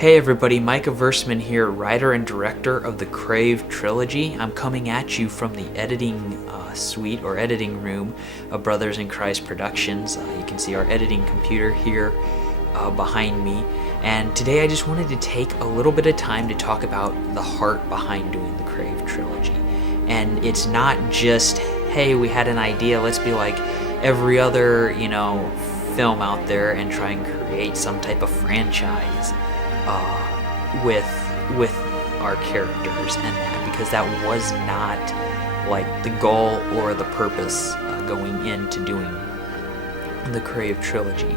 Hey everybody, Micah Versman here, writer and director of the Crave Trilogy. I'm coming at you from the editing suite or editing room of Brothers in Christ Productions. You can see our editing computer here behind me. And today I just wanted to take a little bit of time to talk about the heart behind doing the Crave Trilogy. And it's not just, hey, we had an idea, let's be like every other, film out there and try and create some type of franchise with our characters and that, because that was not like the goal or the purpose going into doing the Crave Trilogy.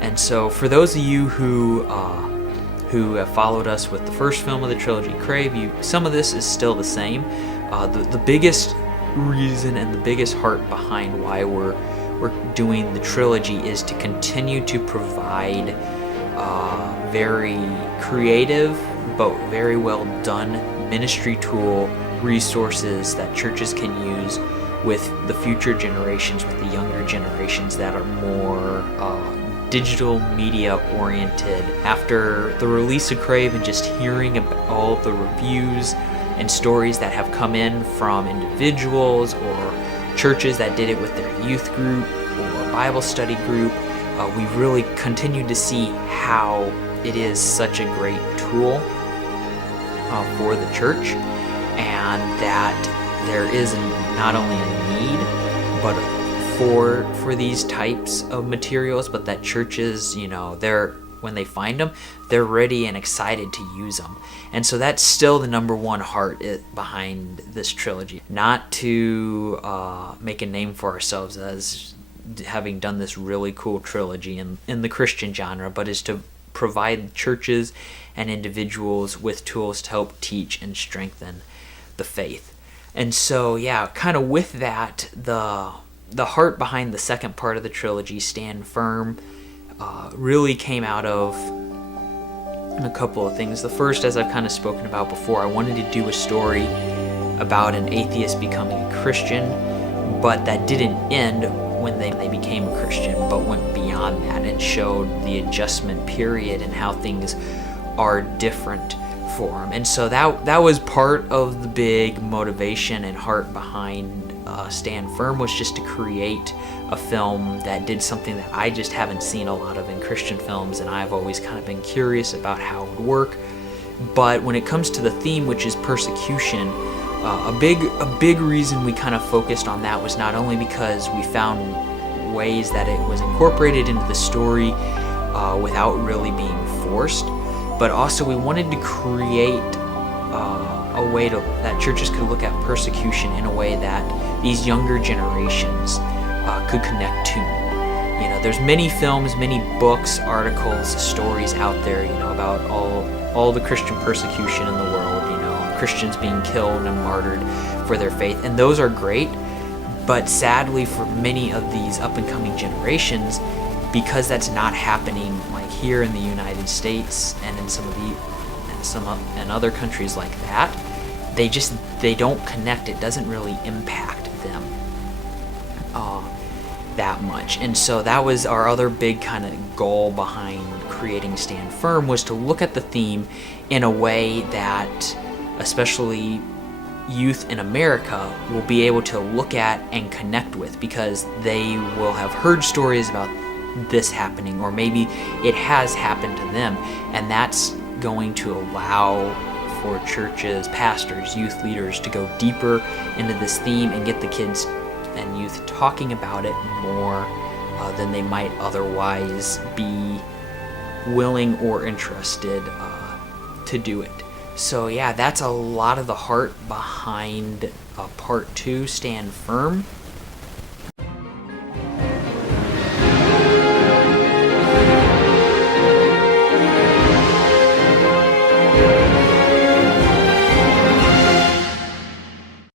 And so for those of you who have followed us with the first film of the trilogy, Crave, some of this is still the same. The biggest reason and the biggest heart behind why we're doing the trilogy is to continue to provide very creative but very well done ministry tool resources that churches can use with the future generations, with the younger generations that are more digital media oriented. After the release of Crave and just hearing about all the reviews and stories that have come in from individuals or churches that did it with their youth group or Bible study group, we've really continued to see how it is such a great tool for the church, and that there is not only a need but for these types of materials, but that churches, when they find them, they're ready and excited to use them. And so that's still the number one heart behind this trilogy. Not to make a name for ourselves as having done this really cool trilogy in the Christian genre, but is to provide churches and individuals with tools to help teach and strengthen the faith. And so, kind of with that, the heart behind the second part of the trilogy, Stand Firm, really came out of a couple of things. The first, as I've kind of spoken about before, I wanted to do a story about an atheist becoming a Christian, but that didn't end when they became a Christian, but went beyond that and showed the adjustment period and how things are different for them. And so that was part of the big motivation and heart behind Stand Firm, was just to create a film that did something that I just haven't seen a lot of in Christian films, and I've always kind of been curious about how it would work. But when it comes to the theme, which is persecution, a big reason we kind of focused on that was not only because we found ways that it was incorporated into the story without really being forced, but also we wanted to create a way that churches could look at persecution in a way that these younger generations could connect to. There's many films, many books, articles, stories out there, about all the Christian persecution in the world, Christians being killed and martyred for their faith, and those are great. But sadly, for many of these up-and-coming generations, because that's not happening like here in the United States and in some other countries like that, they don't connect. It doesn't really impact them that much. And so that was our other big kind of goal behind creating Stand Firm, was to look at the theme in a way that especially youth in America will be able to look at and connect with, because they will have heard stories about this happening, or maybe it has happened to them, and that's going to allow for churches, pastors, youth leaders to go deeper into this theme and get the kids and youth talking about it more than they might otherwise be willing or interested to do it. So that's a lot of the heart behind part 2, Stand Firm.